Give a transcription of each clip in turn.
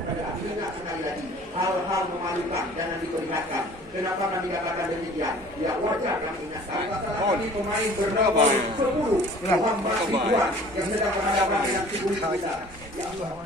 ingat sekali lagi, hal-hal memalukan jangan diperlihatkan. Kenapa kami katakan demikian? Ya wajar kami ingatkan. Kami pemain bernama 10 Muhammad Ridwan yang sedang berhadapan dengan Sibuli kita. Ya Allah.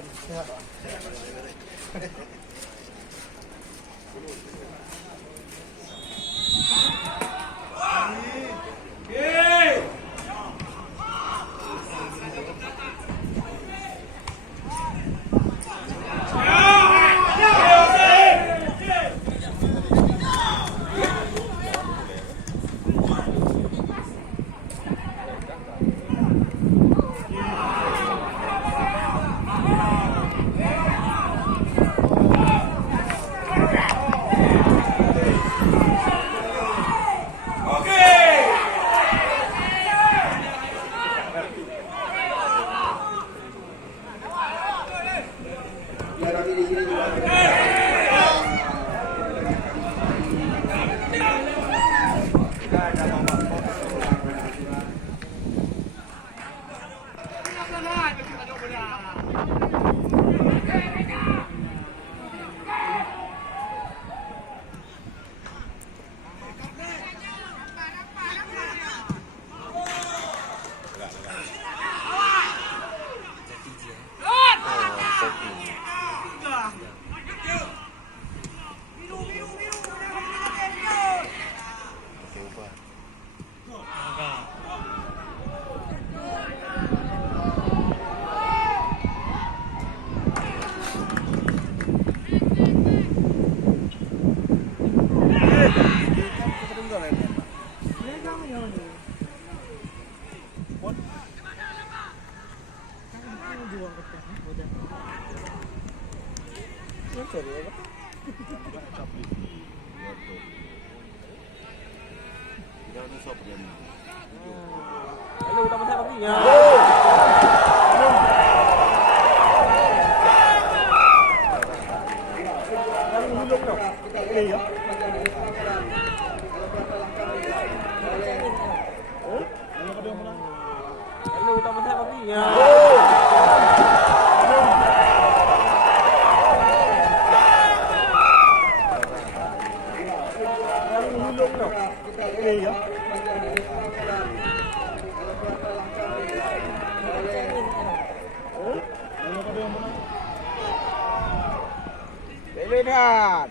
Lihat.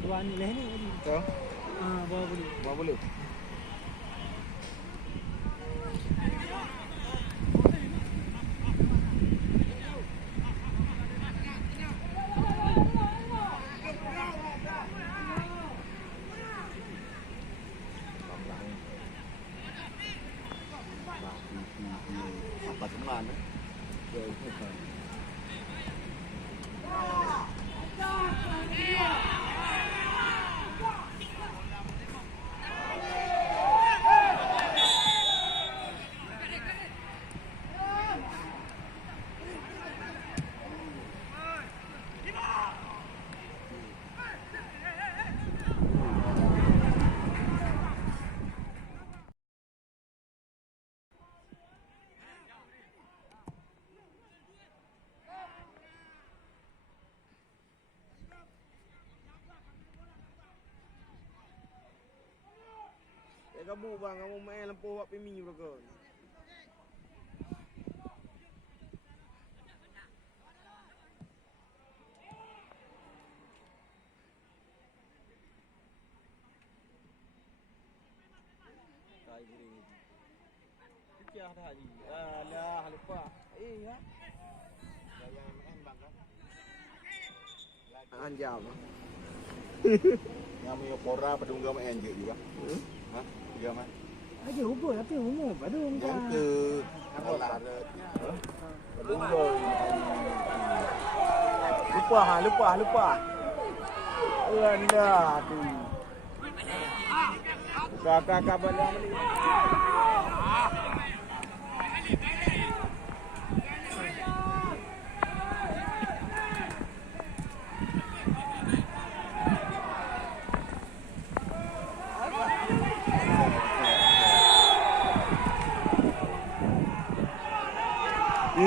Dua nilai ni. Betul. Bawa boleh. Bawa boleh. Kamu bang, kamu main lampu buat pemi belakang. Tai giring. Fikir dah haji. Alah, lupa. Ya. Saya main bang kan. Anjam. Yang punya pora pada unggal main je juga. Ha? Dia mah. Aja ubah tapi umur pada orang Yang ke apa lah ada. Pada unggal. Lupa. Anda tu. Kakak balik.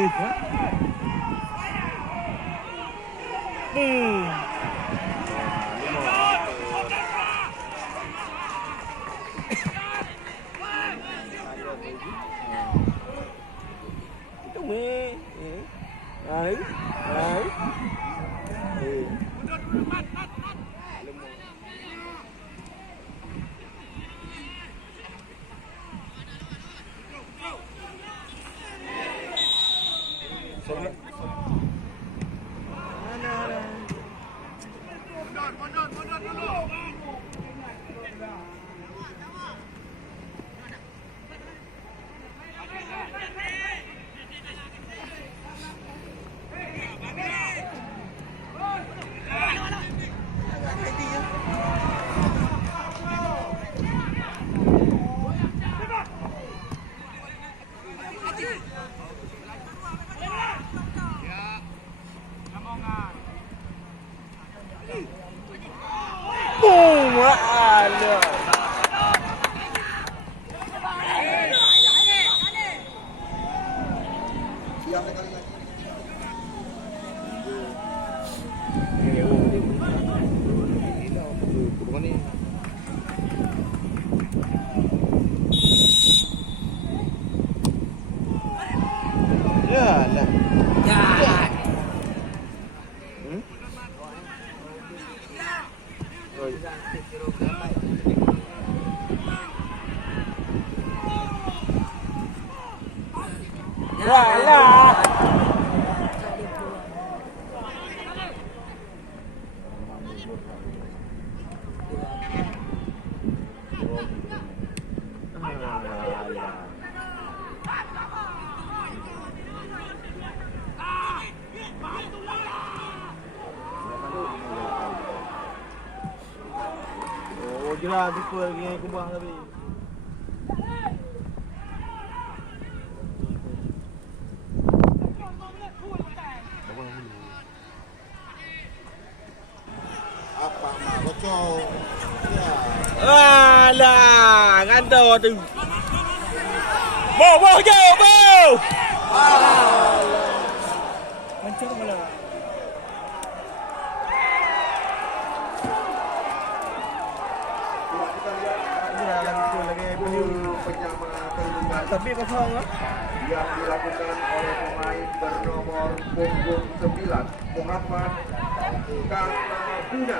Boom! Alah. Yalah. Yalah. Oh, jelah tipu lagi yang kubah tadi. Apa mah bocor. Ya. Alah, ngandau tu. Bow je, bow. Hancur bola. Penyama perlindungan Tapi kosong lah. yang dilakukan oleh pemain bernomor punggung 9 Muhammad Kamabuna.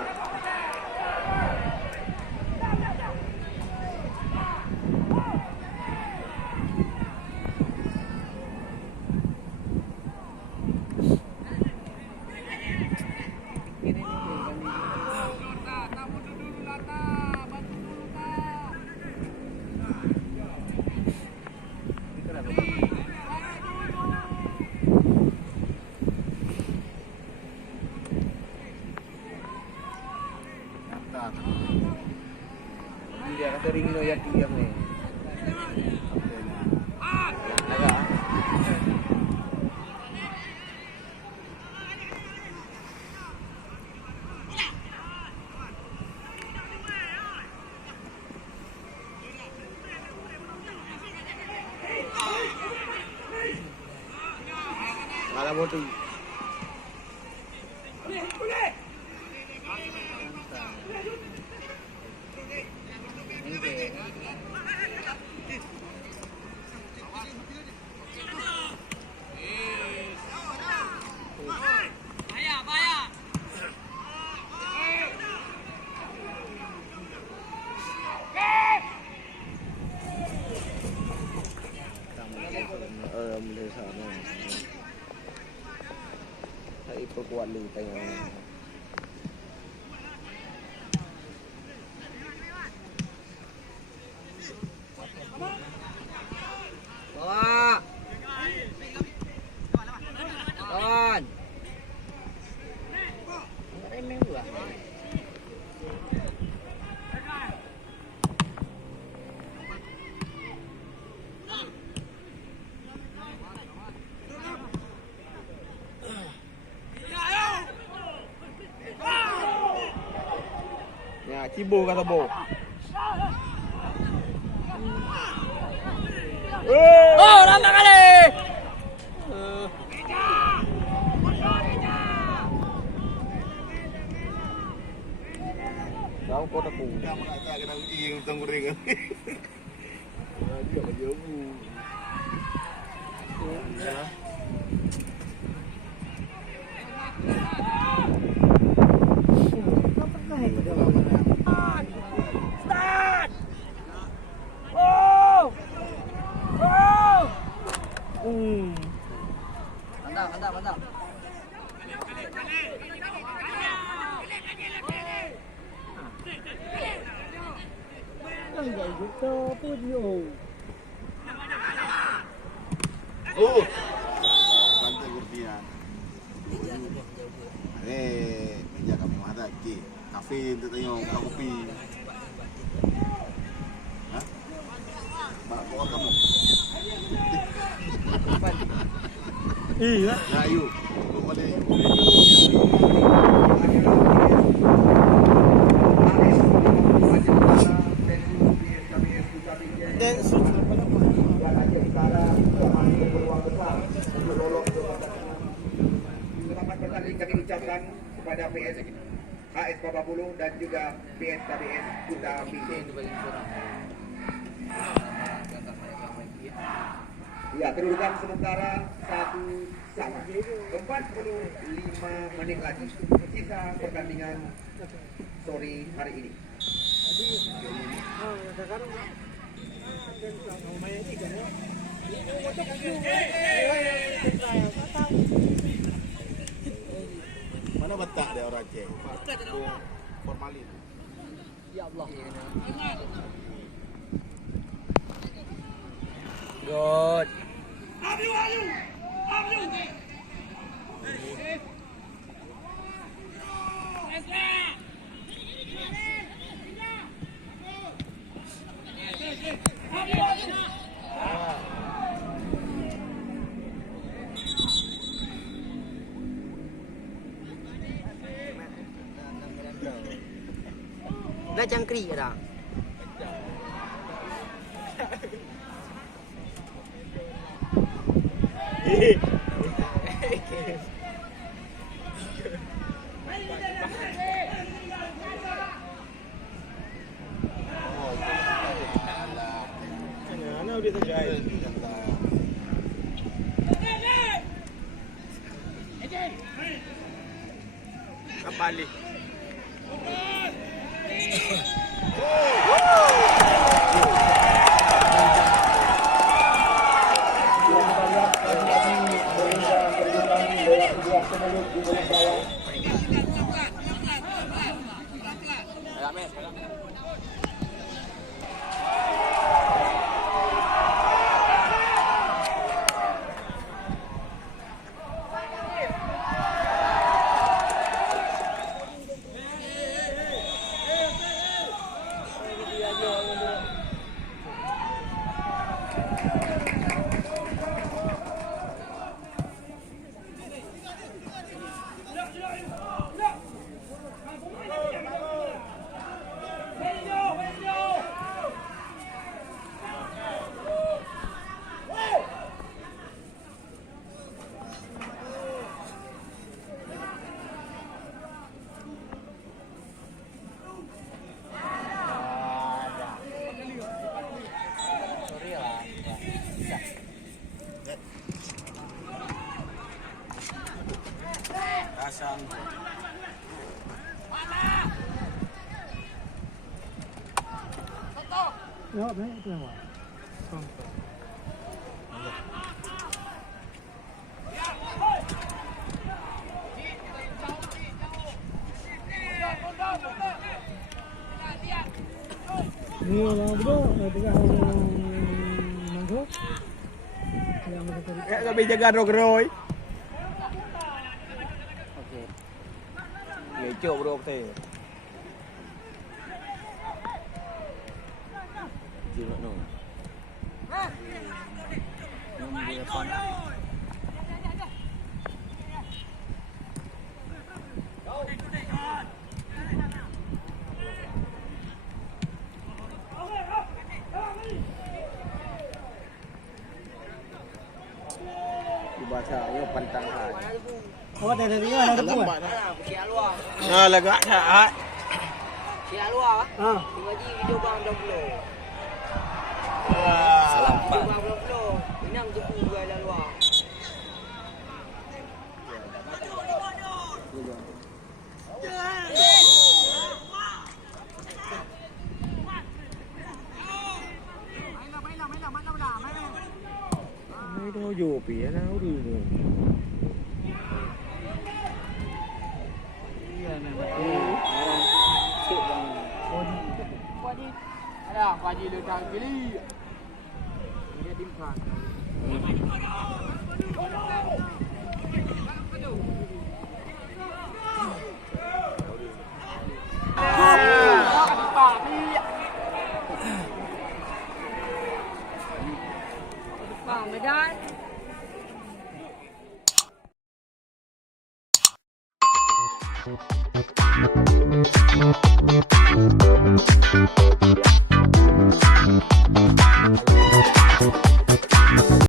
Dia kata ring no yang diam ni. Agak. Malam tu. Mula sana. Hai perkuat lu tengok. Bawa. Kawan. Remeh gua. Ya, cibo kata bo. Oh, ramai kali. Kau kau tepung. Dah mana tak kena ing tang goreng. Dia berjemu. Ya. Start! Oh! Oh! Mantap, mantap, mantap. Enggak gitu pun yo. Oh. Pantai Gurtian. Meja kami ada ke kafe untuk tengok kopi. Hah? Bawa kamu. Iya. Ya, ayo. Boleh. Selamat bertanding kami ucapkan kepada PS AS Bababulu dan juga PS KBS Kuta Bingkeng. Ya, kedudukan sementara 1-1. 45 menit lagi sisa pertandingan sore hari ini. Mana betak dia orang Aceh? Formalin. Ya Allah. Good. Dah jangkrik dah. Mana dia terjadi? Balik. Pasang. Ya, baik tu awak. Ni orang berdua, tengah mangko. Yang Kak kami jaga rok-roy. Okey. Lecok bro kita. Jangan no. Nombor depan. Baca yo pantang hat. awak dah dengar ada tu. Lambat dah. Nah lagak hat. Dia luar. Ah. Tengok haji video bang belum. Salam Video pak. bang belum. Inam jepu gua dalam luar. Mấy đó vô phía nào đi rồi. Ada Haji letak gili. Dia timkan. Bang Medan. Thank you.